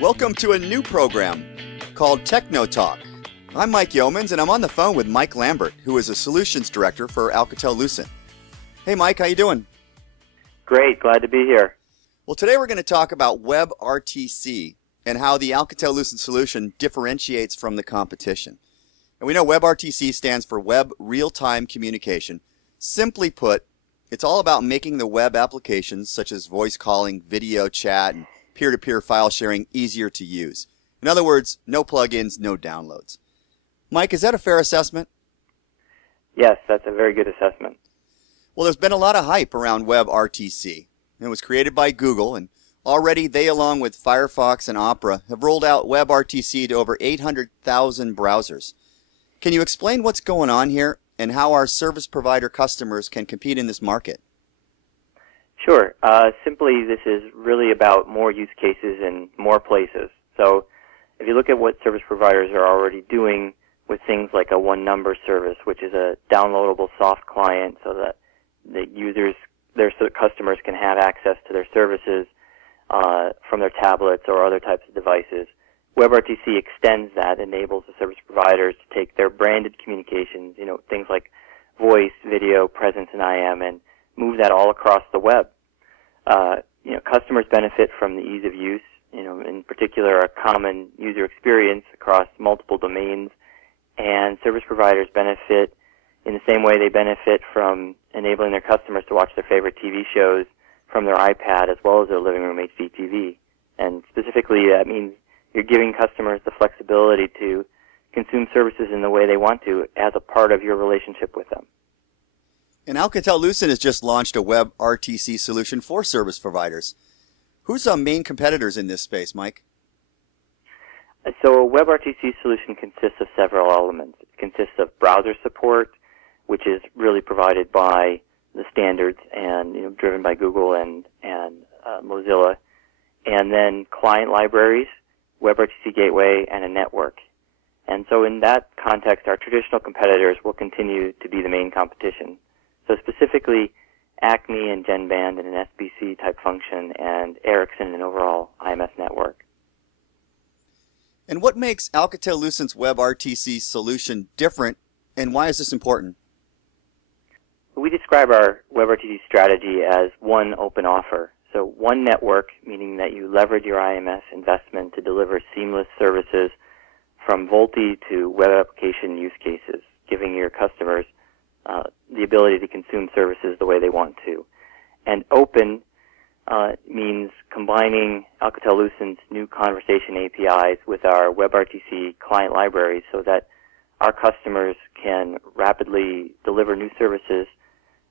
Welcome to a new program called Techno Talk. I'm Mike Yeomans, and I'm on the phone with Mike Lambert, who is a Solutions Director for Alcatel-Lucent. Hey Mike, how you doing? Great, glad to be here. Well, today we're going to talk about WebRTC and how the Alcatel-Lucent solution differentiates from the competition. And we know WebRTC stands for Web Real-Time Communication. Simply put, it's all about making the web applications such as voice calling, video chat, and peer-to-peer file sharing easier to use. In other words, no plugins, no downloads. Mike, is that a fair assessment? Yes, that's a very good assessment. Well, there's been a lot of hype around WebRTC. It was created by Google, and already they, along with Firefox and Opera, have rolled out WebRTC to over 800,000 browsers. Can you explain what's going on here and how our service provider customers can compete in this market? Sure. Simply, this is really about more use cases in more places. So if you look at what service providers are already doing with things like a one-number service, which is a downloadable soft client so that the users, their customers can have access to their services from their tablets or other types of devices. WebRTC extends that, enables the service providers to take their branded communications, things like voice, video, presence, and IM, and move that all across the web. Customers benefit from the ease of use, in particular a common user experience across multiple domains, and service providers benefit in the same way they benefit from enabling their customers to watch their favorite TV shows from their iPad as well as their living room HD TV. And specifically, that means you're giving customers the flexibility to consume services in the way they want to as a part of your relationship with them. And Alcatel-Lucent has just launched a WebRTC solution for service providers. Who's our main competitors in this space, Mike? So a WebRTC solution consists of several elements. It consists of browser support, which is really provided by the standards and driven by Google and Mozilla, and then client libraries, WebRTC gateway, and a network. And so in that context, our traditional competitors will continue to be the main competition. So specifically, Acme and GenBand in an SBC type function, and Ericsson in an overall IMS network. And what makes Alcatel-Lucent's WebRTC solution different, and why is this important? We describe our WebRTC strategy as one open offer. So one network, meaning that you leverage your IMS investment to deliver seamless services from VoLTE to web application use cases, giving your customers the ability to consume services the way they want to. And open means combining Alcatel-Lucent's new conversation APIs with our WebRTC client libraries so that our customers can rapidly deliver new services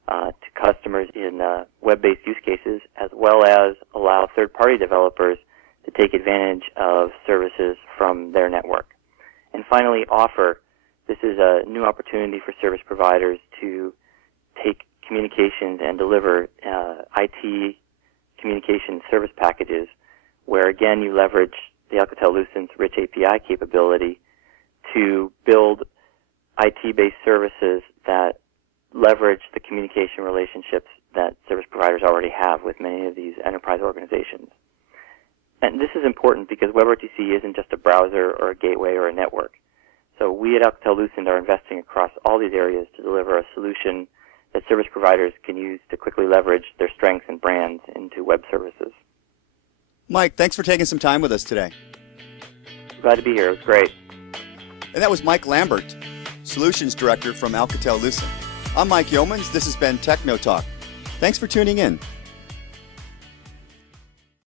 to customers in web-based use cases, as well as allow third-party developers to take advantage of services from their network. And finally, offer. This is a new opportunity for service providers to take communications and deliver IT communication service packages where, again, you leverage the Alcatel-Lucent's rich API capability to build IT-based services that leverage the communication relationships that service providers already have with many of these enterprise organizations. And this is important because WebRTC isn't just a browser or a gateway or a network. So we at Alcatel-Lucent are investing across all these areas to deliver a solution that service providers can use to quickly leverage their strengths and brands into web services. Mike, thanks for taking some time with us today. Glad to be here. It was great. And that was Mike Lambert, Solutions Director from Alcatel-Lucent. I'm Mike Yeomans. This has been Techno Talk. Thanks for tuning in.